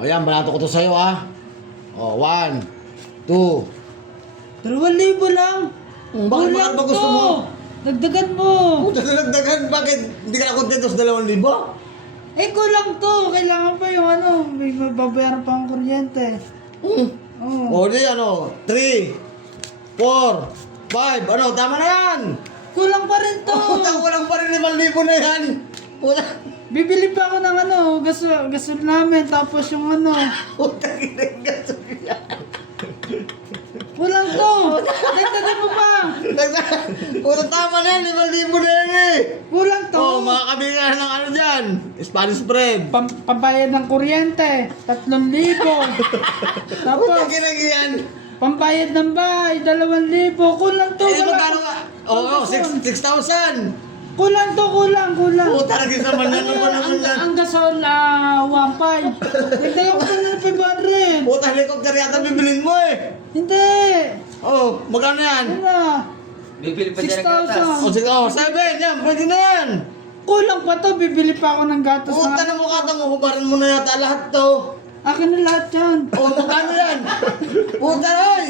O yan, banato ko to sa'yo ha. O, 1, 2. 2,000 lang. Bakit Kulang ba gusto to. mo? Dagdagan mo. Puta na nagdagan, bakit hindi ka na kontento sa 2,000? Eh, kulang to. Kailangan pa yung ano, may mababayaran pa ang kuryente. Oo. O di ano, 3, 4, 5, ano, tama na yan! Kulang pa rin to. Puta, walang pa rin 5,000 na yan! Puta, Bibili pa ako ng ano, gasol namin, tapos yung ano. puta, ginagaso yan! Kulang to. Dagdagan mo pa. Puta, tama na yan, 5,000 na yan eh! Kulang to. O, makakabi ka ng ano dyan, Spanish bread! Pambayad ng kuryente, 3,000. Tapos, Puta, ginagayan! pambayad ng bahay, 2,000. Kulang to. Eh, wala magkano pa. ka? Oo, 6,000! Kulang to, kulang. Puta, nag-isaman yan naman naman yan! Ang gasol, 1.5. Dagdagan ko pa ng 500. Puta, helicopter yata bibilin mo eh! Hindi. Oh, magkano yan? Ano na? Bibili pa dyan ng gatas. 6,000. O sige, 7, yan, pwede na yan! Kulang pa to, bibili pa ako ng gatas Puta na mukha mo, hubaran mo na yata lahat to! Akin na lahat yan. O, magkano yan? Puta, oy!